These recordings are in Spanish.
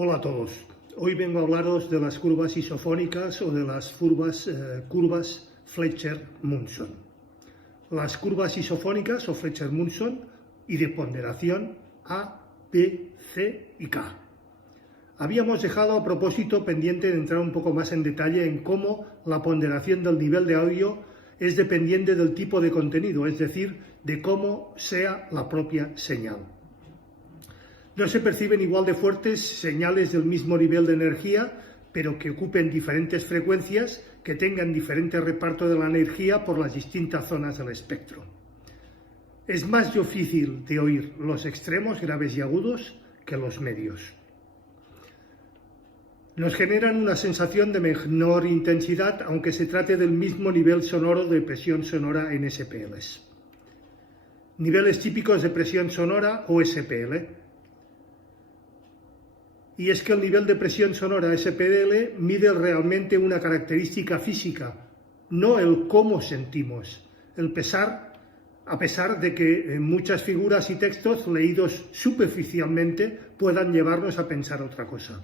Hola a todos. Hoy vengo a hablaros de las curvas isofónicas o de las curvas Fletcher-Munson. Las curvas isofónicas o Fletcher-Munson y de ponderación A, B, C y K. Habíamos dejado a propósito pendiente de entrar un poco más en detalle en cómo la ponderación del nivel de audio es dependiente del tipo de contenido, es decir, de cómo sea la propia señal. No se perciben igual de fuertes señales del mismo nivel de energía, pero que ocupen diferentes frecuencias, que tengan diferente reparto de la energía por las distintas zonas del espectro. Es más difícil de oír los extremos graves y agudos que los medios. Nos generan una sensación de menor intensidad, aunque se trate del mismo nivel sonoro de presión sonora en SPLs. Niveles típicos de presión sonora o SPL. Y es que el nivel de presión sonora SPL mide realmente una característica física, no el cómo sentimos, a pesar de que muchas figuras y textos leídos superficialmente puedan llevarnos a pensar otra cosa.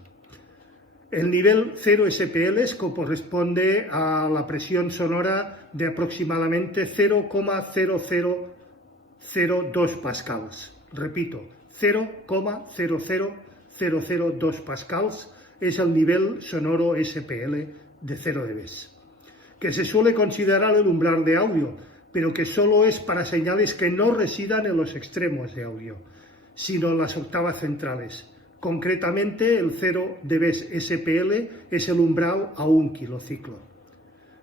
El nivel 0 SPL corresponde a la presión sonora de aproximadamente 0,0002 pascals. Repito, 0,00002 pascals es el nivel sonoro SPL de 0 dB, que se suele considerar el umbral de audio, pero que solo es para señales que no residan en los extremos de audio, sino en las octavas centrales. Concretamente, el 0 dB SPL es el umbral a 1 kilociclo.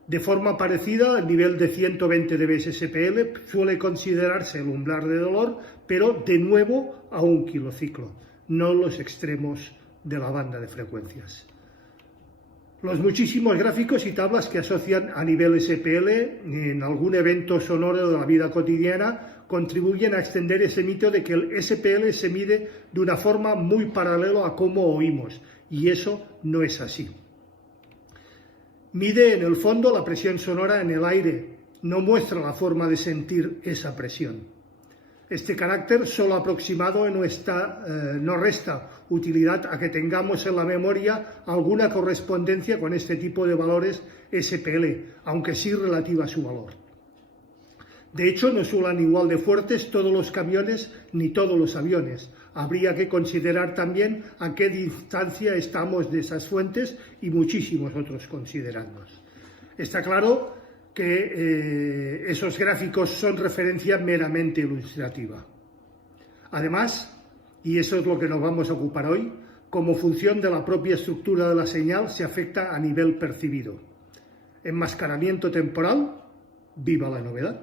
De forma parecida, el nivel de 120 dB SPL suele considerarse el umbral de dolor, pero de nuevo a 1 kilociclo, no los extremos de la banda de frecuencias. Los muchísimos gráficos y tablas que asocian a nivel SPL en algún evento sonoro de la vida cotidiana contribuyen a extender ese mito de que el SPL se mide de una forma muy paralela a cómo oímos, y eso no es así. Mide en el fondo la presión sonora en el aire, no muestra la forma de sentir esa presión. Este carácter solo aproximado no resta utilidad a que tengamos en la memoria alguna correspondencia con este tipo de valores SPL, aunque sí relativa a su valor. De hecho, no suenan igual de fuertes todos los camiones ni todos los aviones. Habría que considerar también a qué distancia estamos de esas fuentes y muchísimos otros considerandos. Está claro que esos gráficos son referencia meramente ilustrativa. Además, y eso es lo que nos vamos a ocupar hoy, como función de la propia estructura de la señal se afecta a nivel percibido. Enmascaramiento temporal, viva la novedad.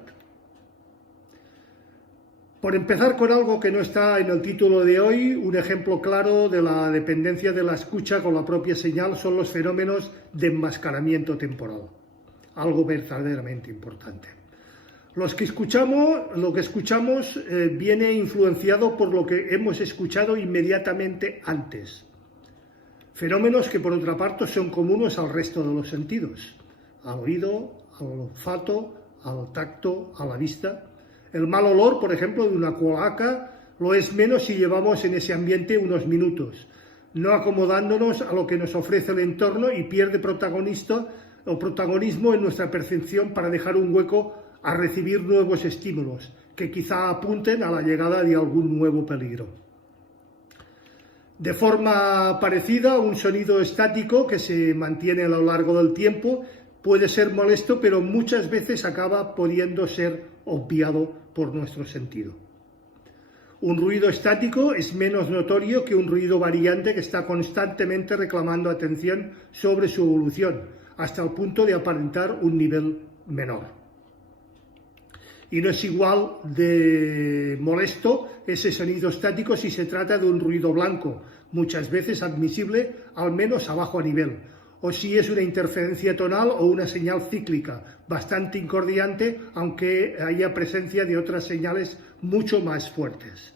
Por empezar con algo que no está en el título de hoy, un ejemplo claro de la dependencia de la escucha con la propia señal son los fenómenos de enmascaramiento temporal. Algo verdaderamente importante. Lo que escuchamos viene influenciado por lo que hemos escuchado inmediatamente antes. Fenómenos que por otra parte son comunes al resto de los sentidos, al oído, al olfato, al tacto, a la vista. El mal olor, por ejemplo, de una cloaca lo es menos si llevamos en ese ambiente unos minutos, no acomodándonos a lo que nos ofrece el entorno y pierde protagonismo en nuestra percepción para dejar un hueco a recibir nuevos estímulos que quizá apunten a la llegada de algún nuevo peligro. De forma parecida, un sonido estático que se mantiene a lo largo del tiempo puede ser molesto, pero muchas veces acaba pudiendo ser obviado por nuestro sentido. Un ruido estático es menos notorio que un ruido variante que está constantemente reclamando atención sobre su evolución, hasta el punto de aparentar un nivel menor. Y no es igual de molesto ese sonido estático si se trata de un ruido blanco, muchas veces admisible al menos a bajo nivel, o si es una interferencia tonal o una señal cíclica, bastante incordiante, aunque haya presencia de otras señales mucho más fuertes.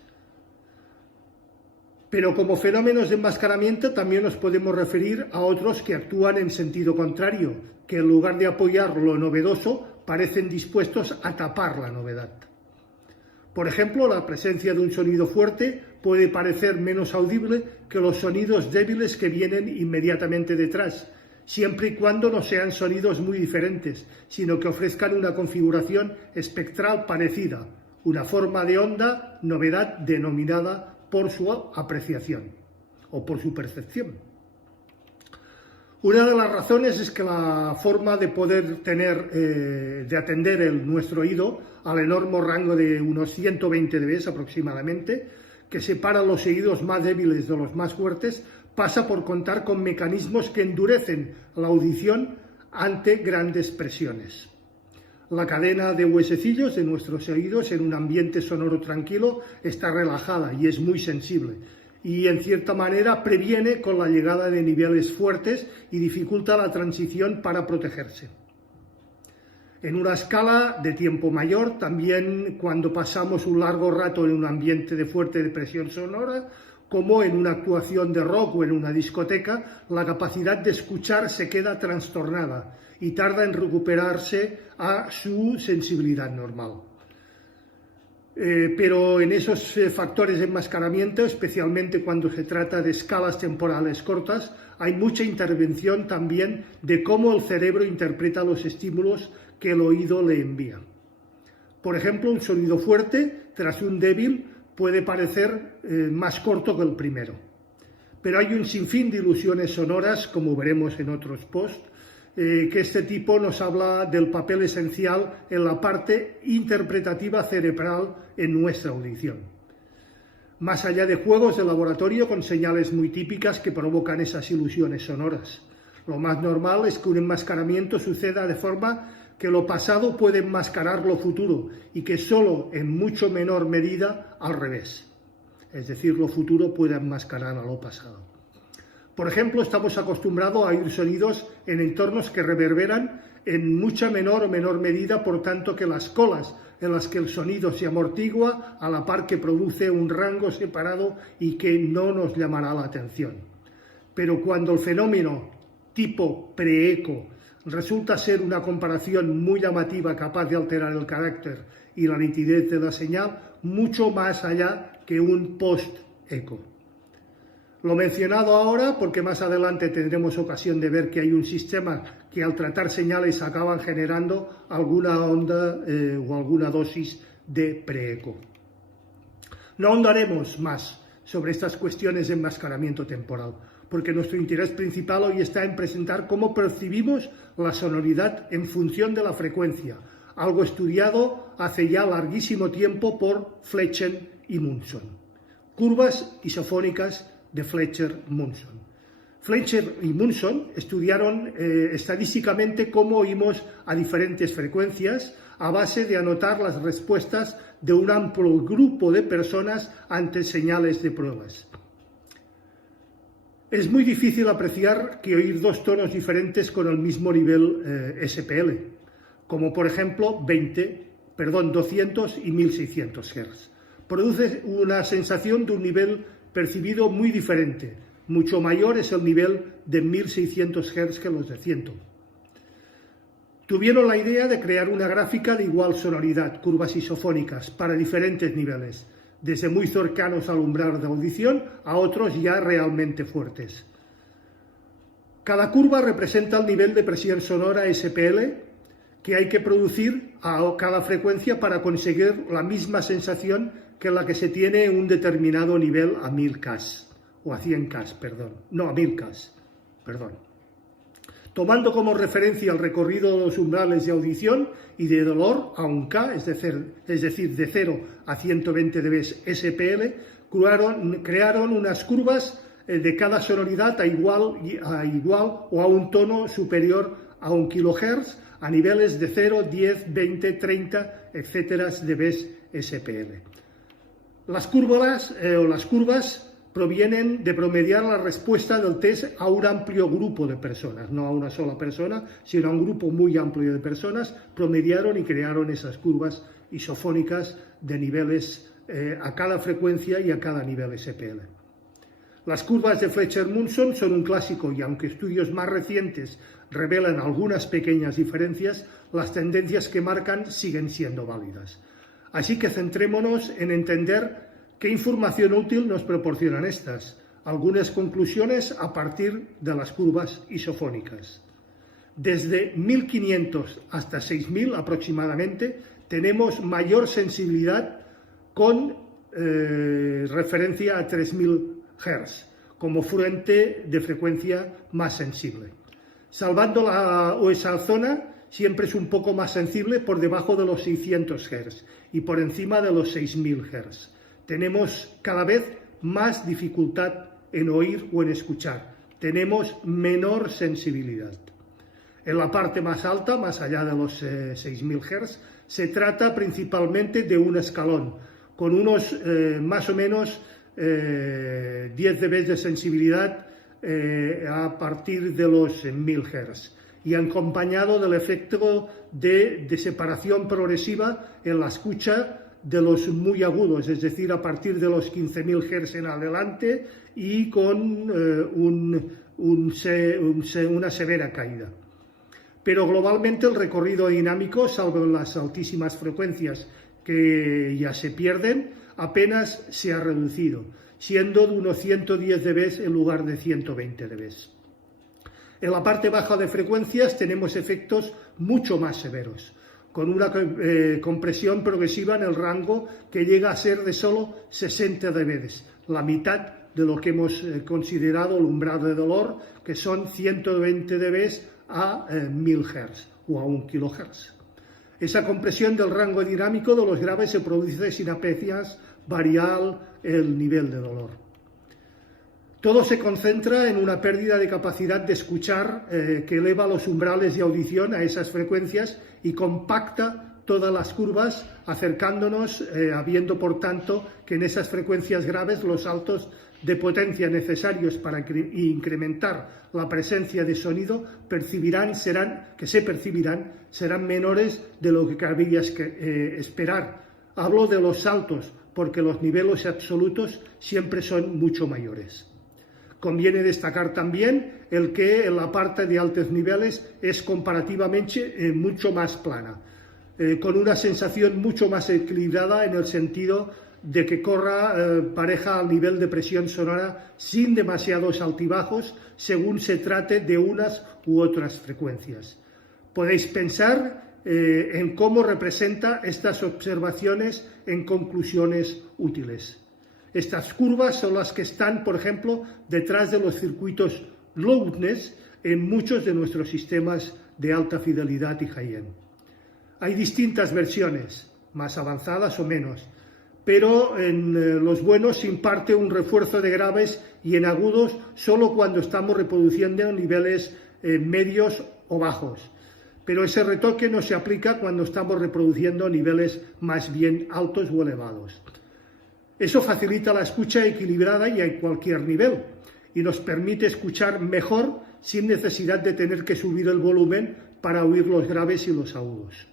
Pero como fenómenos de enmascaramiento también nos podemos referir a otros que actúan en sentido contrario, que en lugar de apoyar lo novedoso, parecen dispuestos a tapar la novedad. Por ejemplo, la presencia de un sonido fuerte puede parecer menos audible que los sonidos débiles que vienen inmediatamente detrás, siempre y cuando no sean sonidos muy diferentes, sino que ofrezcan una configuración espectral parecida, una forma de onda, novedad denominada por su apreciación o por su percepción. Una de las razones es que la forma de poder de atender nuestro oído al enorme rango de unos 120 dB aproximadamente, que separa los oídos más débiles de los más fuertes, pasa por contar con mecanismos que endurecen la audición ante grandes presiones. La cadena de huesecillos de nuestros oídos en un ambiente sonoro tranquilo está relajada y es muy sensible, y en cierta manera previene con la llegada de niveles fuertes y dificulta la transición para protegerse. En una escala de tiempo mayor, también cuando pasamos un largo rato en un ambiente de fuerte presión sonora, como en una actuación de rock o en una discoteca, la capacidad de escuchar se queda trastornada y tarda en recuperarse a su sensibilidad normal. Pero en esos factores de enmascaramiento, especialmente cuando se trata de escalas temporales cortas, hay mucha intervención también de cómo el cerebro interpreta los estímulos que el oído le envía. Por ejemplo, un sonido fuerte tras un débil puede parecer más corto que el primero, pero hay un sinfín de ilusiones sonoras, como veremos en otros posts, que este tipo nos habla del papel esencial en la parte interpretativa cerebral en nuestra audición. Más allá de juegos de laboratorio con señales muy típicas que provocan esas ilusiones sonoras, lo más normal es que un enmascaramiento suceda de forma que lo pasado puede enmascarar lo futuro y que solo en mucho menor medida al revés. Es decir, lo futuro puede enmascarar a lo pasado. Por ejemplo, estamos acostumbrados a oír sonidos en entornos que reverberan en mucha menor o menor medida, por tanto que las colas en las que el sonido se amortigua a la par que produce un rango separado y que no nos llamará la atención. Pero cuando el fenómeno tipo preeco resulta ser una comparación muy llamativa capaz de alterar el carácter y la nitidez de la señal, mucho más allá que un post-eco. Lo mencionado ahora porque más adelante tendremos ocasión de ver que hay un sistema que al tratar señales acaban generando alguna onda o alguna dosis de preeco. No ahondaremos más sobre estas cuestiones de enmascaramiento temporal, porque nuestro interés principal hoy está en presentar cómo percibimos la sonoridad en función de la frecuencia, algo estudiado hace ya larguísimo tiempo por Fletcher y Munson. Curvas isofónicas de Fletcher-Munson. Fletcher y Munson estudiaron estadísticamente cómo oímos a diferentes frecuencias a base de anotar las respuestas de un amplio grupo de personas ante señales de pruebas. Es muy difícil apreciar que oír dos tonos diferentes con el mismo nivel SPL, como por ejemplo 200 y 1600 Hz. Produce una sensación de un nivel percibido muy diferente. Mucho mayor es el nivel de 1600 Hz que los de 100. Tuvieron la idea de crear una gráfica de igual sonoridad, curvas isofónicas, para diferentes niveles, desde muy cercanos al umbral de audición a otros ya realmente fuertes. Cada curva representa el nivel de presión sonora SPL que hay que producir a cada frecuencia para conseguir la misma sensación que la que se tiene en un determinado nivel a 1000 Ks, o a 100 Ks, a 1000 Ks, Tomando como referencia el recorrido de los umbrales de audición y de dolor a 1 K, es decir, de 0 a 120 dB SPL, crearon unas curvas de cada sonoridad a igual o a un tono superior a 1 kHz a niveles de 0, 10, 20, 30, etc. dB SPL. Las curvas provienen de promediar la respuesta del test a un amplio grupo de personas, no a una sola persona, sino a un grupo muy amplio de personas. Promediaron y crearon esas curvas isofónicas de niveles a cada frecuencia y a cada nivel SPL. Las curvas de Fletcher-Munson son un clásico y aunque estudios más recientes revelan algunas pequeñas diferencias, las tendencias que marcan siguen siendo válidas. Así que centrémonos en entender qué información útil nos proporcionan estas. Algunas conclusiones a partir de las curvas isofónicas. Desde 1500 hasta 6000 aproximadamente tenemos mayor sensibilidad con referencia a 3000 Hz como fuente de frecuencia más sensible. Salvando esa zona, siempre es un poco más sensible por debajo de los 600 Hz y por encima de los 6000 Hz. Tenemos cada vez más dificultad en oír o en escuchar. Tenemos menor sensibilidad. En la parte más alta, más allá de los 6000 Hz, se trata principalmente de un escalón, con unos más o menos 10 dB de sensibilidad a partir de los 1000 Hz y acompañado del efecto de separación progresiva en la escucha de los muy agudos, es decir, a partir de los 15.000 Hz en adelante y con una severa caída. Pero globalmente el recorrido dinámico, salvo en las altísimas frecuencias que ya se pierden, apenas se ha reducido, siendo de unos 110 dB en lugar de 120 dB. En la parte baja de frecuencias tenemos efectos mucho más severos, con una compresión progresiva en el rango que llega a ser de solo 60 dB, la mitad de lo que hemos considerado el umbral de dolor, que son 120 dB a 1000 Hz o a 1 kHz. Esa compresión del rango dinámico de los graves se produce sin apenas variar el nivel de dolor. Todo se concentra en una pérdida de capacidad de escuchar que eleva los umbrales de audición a esas frecuencias y compacta todas las curvas, acercándonos, habiendo por tanto que en esas frecuencias graves los saltos de potencia necesarios para incrementar la presencia de sonido serán menores de lo que cabría esperar. Hablo de los saltos porque los niveles absolutos siempre son mucho mayores. Conviene destacar también el que en la parte de altos niveles es comparativamente mucho más plana, con una sensación mucho más equilibrada en el sentido de que corra pareja al nivel de presión sonora sin demasiados altibajos según se trate de unas u otras frecuencias. Podéis pensar en cómo representa estas observaciones en conclusiones útiles. Estas curvas son las que están, por ejemplo, detrás de los circuitos loudness en muchos de nuestros sistemas de alta fidelidad y high-end. Hay distintas versiones, más avanzadas o menos, pero en los buenos se imparte un refuerzo de graves y en agudos solo cuando estamos reproduciendo niveles medios o bajos. Pero ese retoque no se aplica cuando estamos reproduciendo niveles más bien altos o elevados. Eso facilita la escucha equilibrada y a cualquier nivel y nos permite escuchar mejor sin necesidad de tener que subir el volumen para oír los graves y los agudos.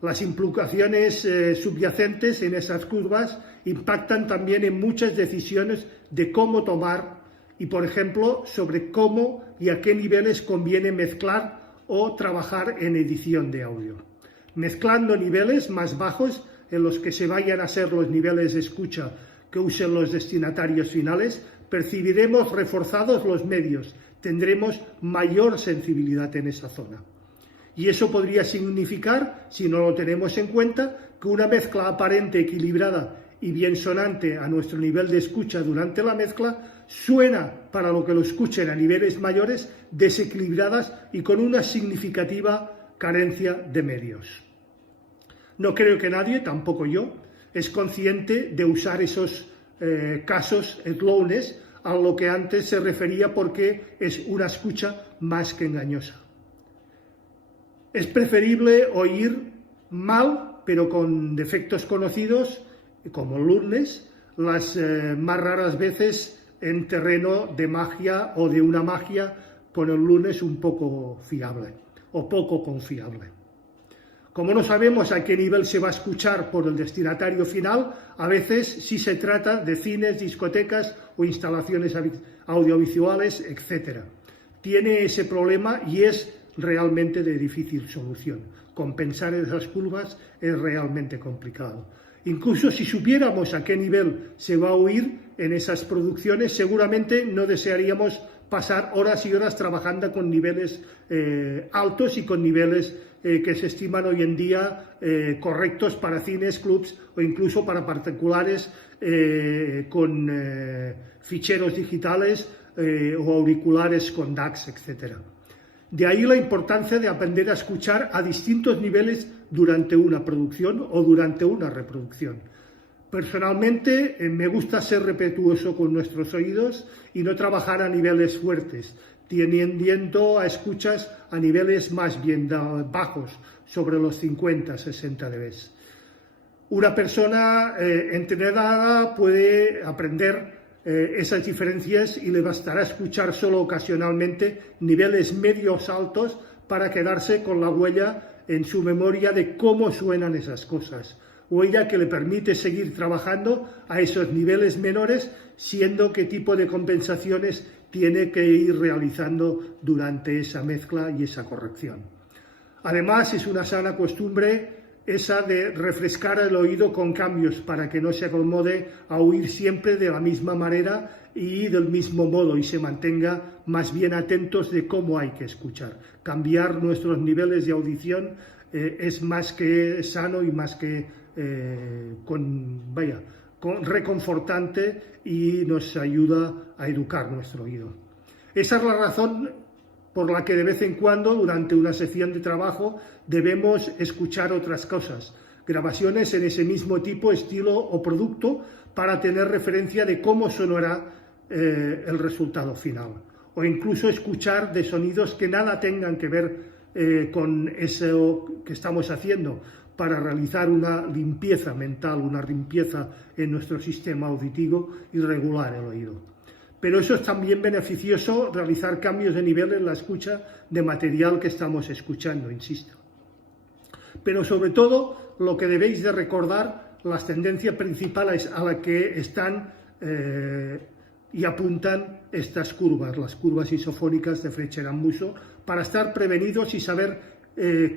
Las implicaciones subyacentes en esas curvas impactan también en muchas decisiones de cómo tomar y, por ejemplo, sobre cómo y a qué niveles conviene mezclar o trabajar en edición de audio. Mezclando niveles más bajos en los que se vayan a ser los niveles de escucha que usen los destinatarios finales, percibiremos reforzados los medios, tendremos mayor sensibilidad en esa zona. Y eso podría significar, si no lo tenemos en cuenta, que una mezcla aparente equilibrada y bien sonante a nuestro nivel de escucha durante la mezcla suena, para lo que lo escuchen a niveles mayores, desequilibradas y con una significativa carencia de medios. No creo que nadie, tampoco yo, es consciente de usar esos casos lowness a lo que antes se refería porque es una escucha más que engañosa. Es preferible oír mal, pero con defectos conocidos, como loudness, las más raras veces en terreno de magia o de una magia con el loudness un poco fiable o poco confiable. Como no sabemos a qué nivel se va a escuchar por el destinatario final, a veces sí se trata de cines, discotecas o instalaciones audiovisuales, etc. Tiene ese problema y es realmente de difícil solución. compensar esas curvas es realmente complicado. Incluso si supiéramos a qué nivel se va a oír en esas producciones, seguramente no desearíamos pasar horas y horas trabajando con niveles altos y con niveles que se estiman hoy en día correctos para cines, clubs o incluso para particulares con ficheros digitales o auriculares con DACs, etc. De ahí la importancia de aprender a escuchar a distintos niveles durante una producción o durante una reproducción. Personalmente me gusta ser respetuoso con nuestros oídos y no trabajar a niveles fuertes, tendiendo a escuchas a niveles más bien bajos, sobre los 50-60 dB. Una persona entrenada puede aprender esas diferencias y le bastará escuchar solo ocasionalmente niveles medios altos para quedarse con la huella en su memoria de cómo suenan esas cosas, huella que le permite seguir trabajando a esos niveles menores, siendo qué tipo de compensaciones tiene que ir realizando durante esa mezcla y esa corrección. Además, es una sana costumbre esa de refrescar el oído con cambios para que no se acomode a oír siempre de la misma manera y del mismo modo y se mantenga más bien atentos de cómo hay que escuchar. Cambiar nuestros niveles de audición es más que sano y más que reconfortante y nos ayuda a educar nuestro oído. Esa es la razón por la que de vez en cuando, durante una sesión de trabajo, debemos escuchar otras cosas, grabaciones en ese mismo tipo, estilo o producto, para tener referencia de cómo sonará el resultado final. O incluso escuchar de sonidos que nada tengan que ver con eso que estamos haciendo, para realizar una limpieza mental, una limpieza en nuestro sistema auditivo y regular el oído. Pero eso es también beneficioso, realizar cambios de nivel en la escucha de material que estamos escuchando, insisto. Pero sobre todo, lo que debéis de recordar, las tendencias principales a las que están y apuntan estas curvas, las curvas isofónicas de Flecher-Musso, para estar prevenidos y saber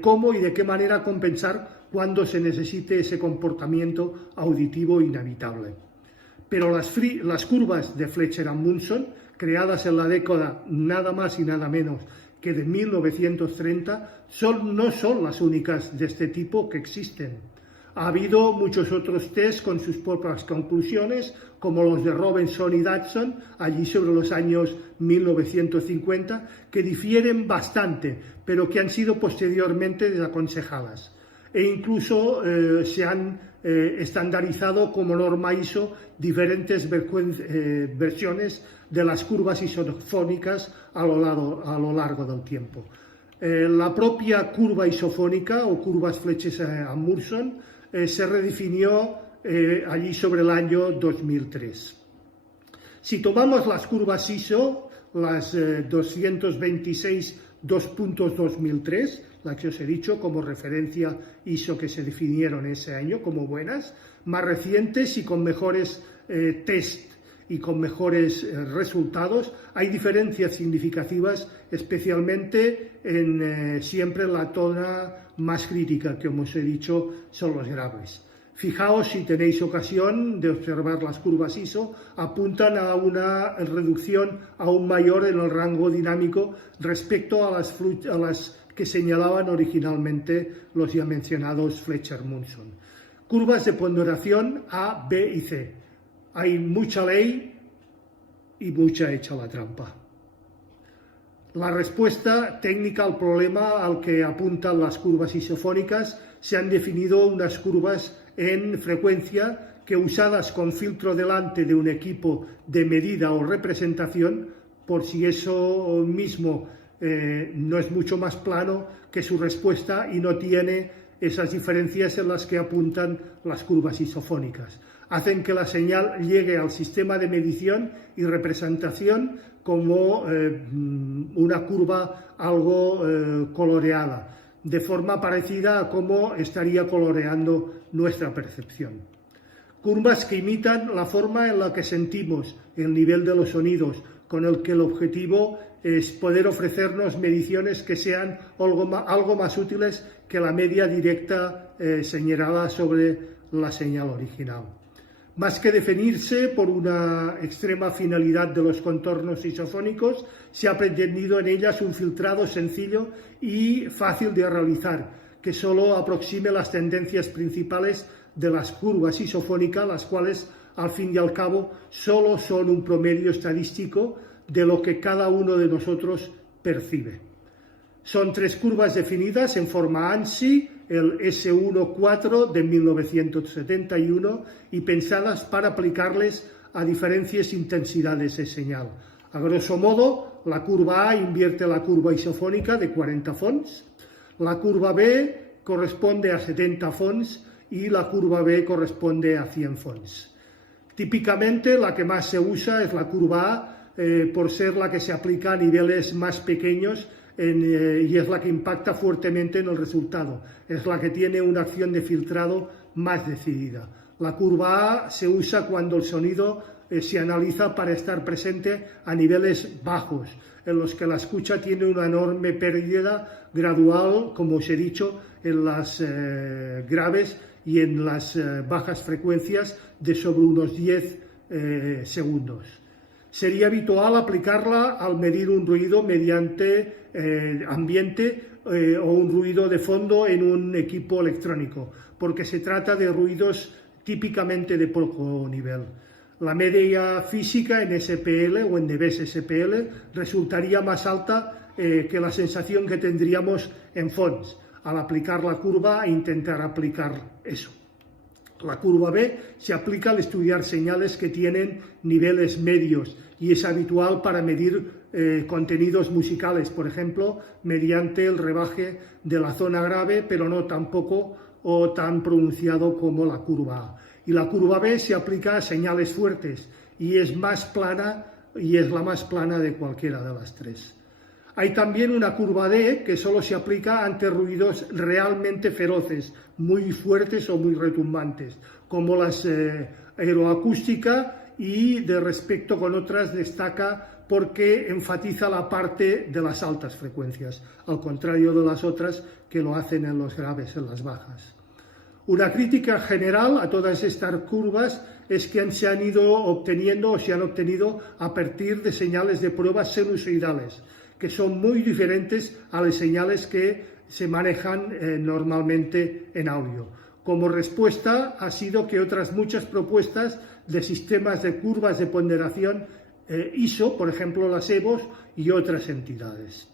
cómo y de qué manera compensar cuando se necesite ese comportamiento auditivo inevitable. Pero las curvas de Flecher-Munson, creadas en la década nada más y nada menos que de 1930, no son las únicas de este tipo que existen. Ha habido muchos otros test con sus propias conclusiones, como los de Robinson y Dodson, allí sobre los años 1950, que difieren bastante, pero que han sido posteriormente desaconsejadas. E incluso se han estandarizado como norma ISO diferentes versiones de las curvas isofónicas a lo largo del tiempo. La propia curva isofónica o curvas Flecher-Munson se redefinió allí sobre el año 2003. Si tomamos las curvas ISO, las 226 2.2003, las que os he dicho como referencia ISO que se definieron ese año como buenas, más recientes y con mejores test y con mejores resultados, hay diferencias significativas, especialmente siempre en la zona más crítica, que como os he dicho, son los graves. Fijaos, si tenéis ocasión de observar las curvas ISO, apuntan a una reducción aún mayor en el rango dinámico respecto a las que señalaban originalmente los ya mencionados Flecher-Munson. Curvas de ponderación A, B y C. Hay mucha ley y mucha hecha la trampa. La respuesta técnica al problema al que apuntan las curvas isofónicas, se han definido unas curvas en frecuencia que, usadas con filtro delante de un equipo de medida o representación, por si eso mismo no es mucho más plano que su respuesta y no tiene esas diferencias en las que apuntan las curvas isofónicas. Hacen que la señal llegue al sistema de medición y representación como una curva algo coloreada, de forma parecida a cómo estaría coloreando nuestra percepción. Curvas que imitan la forma en la que sentimos el nivel de los sonidos, con el que el objetivo es poder ofrecernos mediciones que sean algo más útiles que la media directa señalada sobre la señal original. Más que definirse por una extrema finalidad de los contornos isofónicos, se ha pretendido en ellas un filtrado sencillo y fácil de realizar, que solo aproxime las tendencias principales de las curvas isofónicas, las cuales, al fin y al cabo, solo son un promedio estadístico de lo que cada uno de nosotros percibe. Son 3 curvas definidas en forma ANSI, el S1-4 de 1971, y pensadas para aplicarles a diferentes intensidades de señal. A grosso modo, la curva A invierte la curva isofónica de 40 fons, la curva B corresponde a 70 fons y la curva B corresponde a 100 fons. Típicamente la que más se usa es la curva A, por ser la que se aplica a niveles más pequeños y es la que impacta fuertemente en el resultado, es la que tiene una acción de filtrado más decidida. La curva A se usa cuando el sonido se analiza para estar presente a niveles bajos, en los que la escucha tiene una enorme pérdida gradual, como os he dicho, en las graves y en las bajas frecuencias de sobre unos 10 segundos. Sería habitual aplicarla al medir un ruido mediante ambiente o un ruido de fondo en un equipo electrónico, porque se trata de ruidos típicamente de poco nivel. La media física en SPL o en dBs SPL resultaría más alta que la sensación que tendríamos en fons al aplicar la curva e intentar aplicar eso. La curva B se aplica al estudiar señales que tienen niveles medios y es habitual para medir contenidos musicales, por ejemplo, mediante el rebaje de la zona grave, pero no tampoco o tan pronunciado como la curva A. Y la curva B se aplica a señales fuertes y es más plana y es la más plana de cualquiera de las 3. Hay también una curva D que solo se aplica ante ruidos realmente feroces, muy fuertes o muy retumbantes, como las aeroacústica, y de respecto con otras destaca porque enfatiza la parte de las altas frecuencias, al contrario de las otras que lo hacen en los graves, en las bajas. Una crítica general a todas estas curvas es que se han ido obteniendo o se han obtenido a partir de señales de pruebas sinusoidales, que son muy diferentes a las señales que se manejan normalmente en audio. Como respuesta ha sido que otras muchas propuestas de sistemas de curvas de ponderación ISO, por ejemplo las EVOs y otras entidades.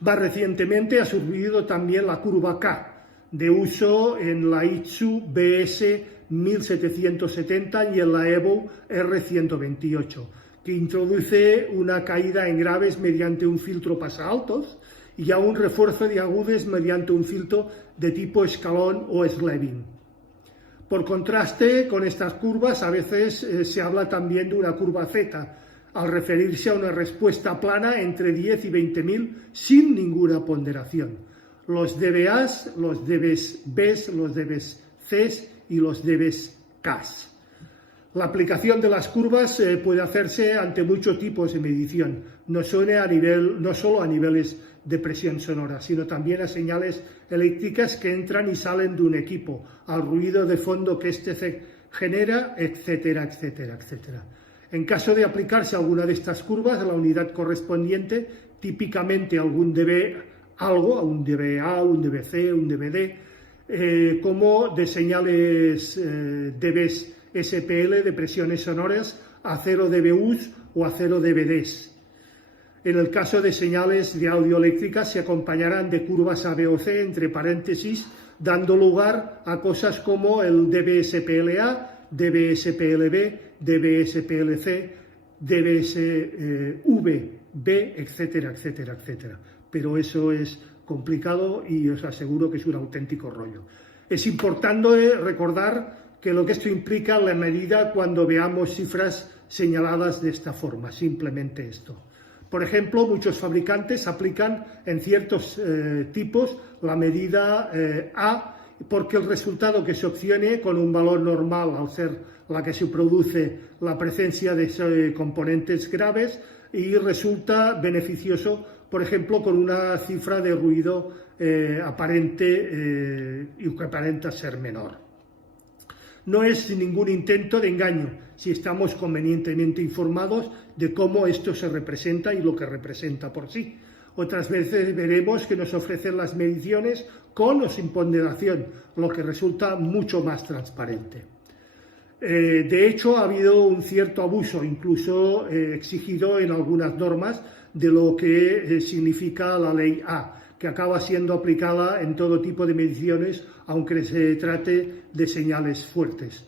Más recientemente ha surgido también la curva K, de uso en la ITSU BS 1770 y en la EVO R128, que introduce una caída en graves mediante un filtro pasaaltos y a un refuerzo de agudes mediante un filtro de tipo escalón o Slevin. Por contraste con estas curvas, a veces se habla también de una curva Z, al referirse a una respuesta plana entre 10 y 20.000 sin ninguna ponderación. Los dBAs, los dBs Bs, los dBs Cs y los dBs Ks. La aplicación de las curvas puede hacerse ante muchos tipos de medición, no solo a niveles de presión sonora, sino también a señales eléctricas que entran y salen de un equipo, al ruido de fondo que éste genera, etcétera, etcétera, etcétera. En caso de aplicarse alguna de estas curvas, la unidad correspondiente, típicamente algún dB algo, un dBA, un dBc, un dBd, como de señales dBs SPL de presiones sonoras a 0 dBUs o a 0 dBds. En el caso de señales de audio eléctricas se acompañarán de curvas A, B o C entre paréntesis, dando lugar a cosas como el dBSPLA, dBSPLB, dBSPLC, dBSVB, etcétera, etcétera, etcétera. Pero eso es complicado y os aseguro que es un auténtico rollo. Es importante recordar que lo que esto implica en la medida cuando veamos cifras señaladas de esta forma, simplemente esto. Por ejemplo, muchos fabricantes aplican en ciertos tipos la medida A porque el resultado que se obtiene con un valor normal, al ser la que se produce la presencia de componentes graves, y resulta beneficioso, por ejemplo, con una cifra de ruido aparente y que aparenta ser menor. No es ningún intento de engaño si estamos convenientemente informados de cómo esto se representa y lo que representa por sí. Otras veces veremos que nos ofrecen las mediciones con o sin ponderación, lo que resulta mucho más transparente. De hecho, ha habido un cierto abuso, incluso exigido en algunas normas, de lo que significa la ley A, que acaba siendo aplicada en todo tipo de mediciones, aunque se trate de señales fuertes.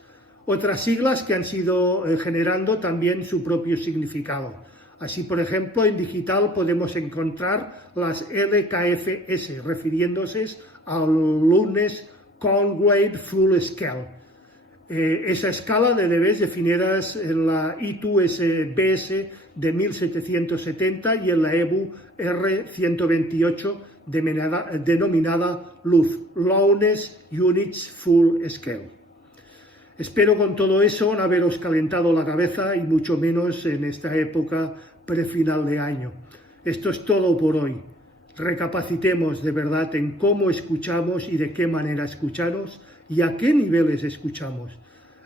Otras siglas que han sido generando también su propio significado. Así, por ejemplo, en digital podemos encontrar las LKFS, refiriéndose al Lunes Count Weight Full Scale. Esa escala de dBs definidas en la I2SBS de 1770 y en la EBU R128 denominada LUF, Lowness Units Full Scale. Espero con todo eso no haberos calentado la cabeza y mucho menos en esta época prefinal de año. Esto es todo por hoy. Recapacitemos de verdad en cómo escuchamos y de qué manera escuchamos y a qué niveles escuchamos.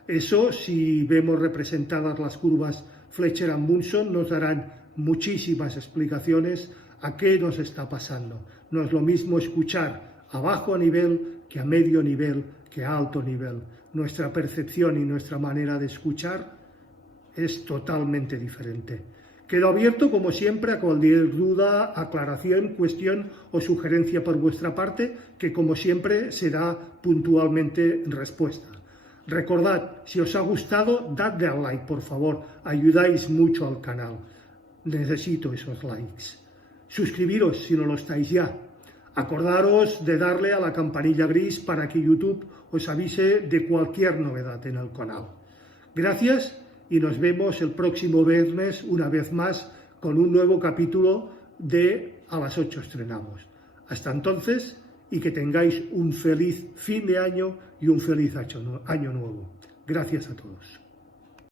Eso, si vemos representadas las curvas Fletcher-Munson, nos darán muchísimas explicaciones a qué nos está pasando. No es lo mismo escuchar a bajo nivel que a medio nivel, que a alto nivel. Nuestra percepción y nuestra manera de escuchar es totalmente diferente. Quedo abierto, como siempre, a cualquier duda, aclaración, cuestión o sugerencia por vuestra parte, que como siempre será puntualmente respuesta. Recordad, si os ha gustado, dadle al like, por favor, ayudáis mucho al canal. Necesito esos likes. Suscribiros si no lo estáis ya. Acordaros de darle a la campanilla gris para que YouTube os avise de cualquier novedad en el canal. Gracias y nos vemos el próximo viernes una vez más con un nuevo capítulo de A las 8 estrenamos. Hasta entonces, y que tengáis un feliz fin de año y un feliz año nuevo. Gracias a todos.